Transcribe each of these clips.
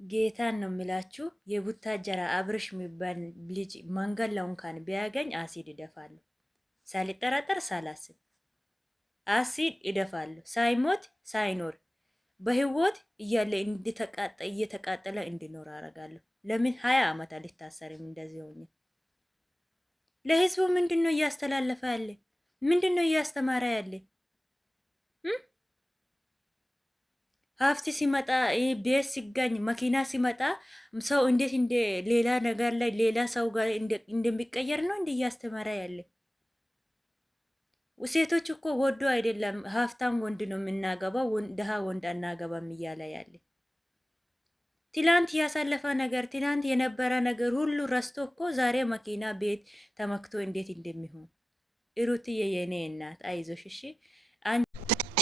ጌታን ነው የሚላችሁ። የቡታጀራ አብርሽ የሚባል ልጅ መንገድ ላይ እንኳን ቢያገኝ አሲድ ይደፋሉ። ሳልጠራጠር ሳላስብ አሲድ ይደፋሉ። ሳይሞት ሳይኖር በህይወት እያለ እየተቃጠለ እንዲኖር አደርጋለሁ። ለምን 20 ዓመት አልታሰርም? እንደዚህ ሆኜ ለህዝቡ ምንድነው እያስተላለፈ ያለ? ምንድነው እያስተማረ ያለ? ሀብት ሲመጣ ቤት ሲገኝ መኪና ሲመጣ ሰው እንዴት እንደ ሌላ ነገር ላይ ሌላ ሰው ጋር እንደሚቀየር ነው እንደ እያስተማረ ያለ። ሴቶች እኮ ወዶ አይደለም ሀብታም ወንድ ነው የምናገባው ደሃ ወንድ አናገባም እያለ ያለ። ትላንት ያሳለፈ ነገር ትላንት የነበረ ነገር ሁሉ ረስቶ እኮ ዛሬ መኪና ቤት ተመክቶ እንዴት እንደሚሆን ሩትዬ የኔ እናት አይዞሽ እሺ።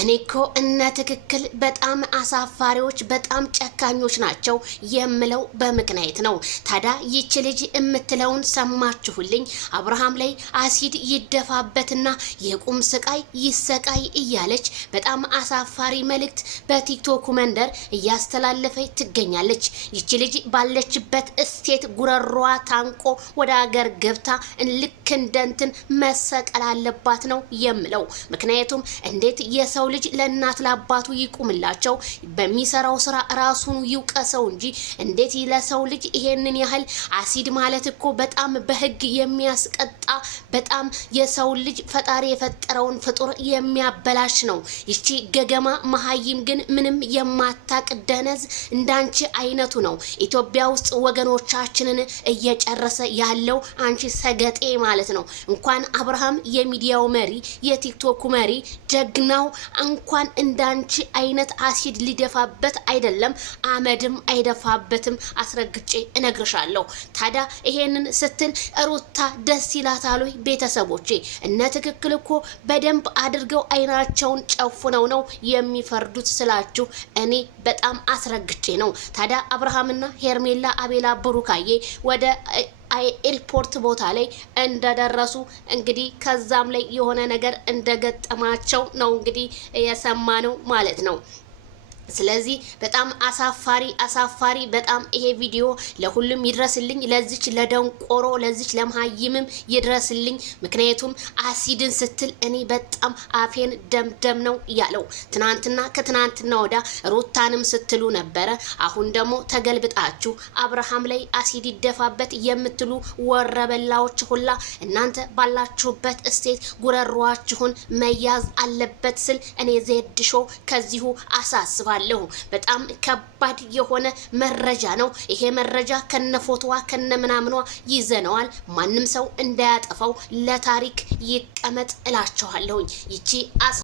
እኔ እኮ እነ ትክክል በጣም አሳፋሪዎች በጣም ጨካኞች ናቸው የምለው በምክንያት ነው። ታዲያ ይች ልጅ የምትለውን ሰማችሁልኝ? አብርሃም ላይ አሲድ ይደፋበትና የቁም ስቃይ ይሰቃይ እያለች በጣም አሳፋሪ መልእክት በቲክቶክ መንደር እያስተላለፈች ትገኛለች። ይች ልጅ ባለችበት እስቴት ጉረሯ ታንቆ ወደ ሀገር ገብታ ልክ እንደንትን መሰቀል አለባት ነው የምለው። ምክንያቱም እንዴት የሰው ልጅ ለእናት ለአባቱ ይቁምላቸው፣ በሚሰራው ስራ ራሱን ይውቀሰው እንጂ እንዴት ለሰው ልጅ ይሄንን ያህል አሲድ ማለት እኮ በጣም በህግ የሚያስቀጣ በጣም የሰው ልጅ ፈጣሪ የፈጠረውን ፍጡር የሚያበላሽ ነው። ይቺ ገገማ መሀይም ግን ምንም የማታቅ ደነዝ እንዳንቺ አይነቱ ነው ኢትዮጵያ ውስጥ ወገኖቻችንን እየጨረሰ ያለው አንቺ ሰገጤ ማለት ነው። እንኳን አብርሃም የሚዲያው መሪ የቲክቶክ መሪ ጀግናው እንኳን እንዳንቺ አይነት አሲድ ሊደፋበት አይደለም አመድም አይደፋበትም፣ አስረግጬ እነግርሻለሁ። ታዲያ ይሄንን ስትል ሩታ ደስ ይላታል ወይ? ቤተሰቦቼ እነ ትክክል እኮ በደንብ አድርገው አይናቸውን ጨፍነው ነው የሚፈርዱት ስላችሁ እኔ በጣም አስረግጬ ነው። ታዲያ አብርሃምና ሄርሜላ አቤላ ብሩካዬ ወደ ኤርፖርት ቦታ ላይ እንደደረሱ እንግዲህ ከዛም ላይ የሆነ ነገር እንደገጠማቸው ነው እንግዲህ የሰማነው ማለት ነው። ስለዚህ በጣም አሳፋሪ በጣም ይሄ ቪዲዮ ለሁሉም ይድረስልኝ። ለዚች ለደንቆሮ ለዚች ለመሀይምም ይድረስልኝ። ምክንያቱም አሲድን ስትል እኔ በጣም አፌን ደምደም ነው ያለው። ትናንትና ከትናንትና ወዳ ሩታንም ስትሉ ነበረ። አሁን ደግሞ ተገልብጣችሁ አብርሃም ላይ አሲድ ይደፋበት የምትሉ ወረበላዎች ሁላ እናንተ ባላችሁበት እስቴት ጉረሯችሁን መያዝ አለበት ስል እኔ ዜድ ሾው ከዚሁ አሳስባለሁ። በጣም ከባድ የሆነ መረጃ ነው ይሄ መረጃ። ከነፎቶዋ ከነምናምኗ ይዘነዋል። ማንም ሰው እንዳያጠፋው ለታሪክ ይቀመጥ እላችኋለሁ። ይቺ